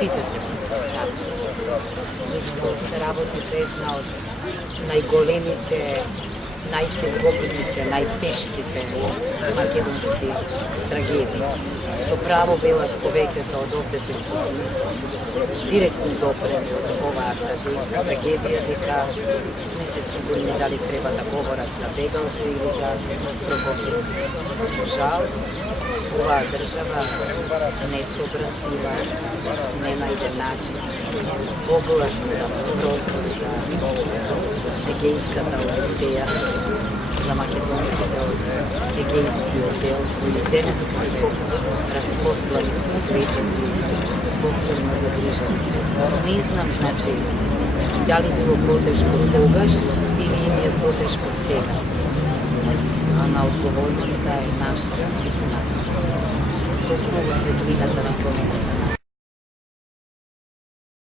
сите треба да се стави. Зашто се работи за една од најголемите, најтегобните, најтешките македонски трагедии. Со право велат повеќето од овде присутни директно допрени од оваа трагедија, дека не се сигурни дали треба да говорат за бегалци или за прогонети. За жал, оваа држава не сообразила, не најде начин погласно да прозбори за Егејската одисеја, за македонците од Егејскиот дел, кои денеска се распослани по светот и повторно загрижени. Не знам, значи, дали било потешко тогаш или им е потешко сега. А на одговорноста е наша, на сите нас. Толку во светлината на промената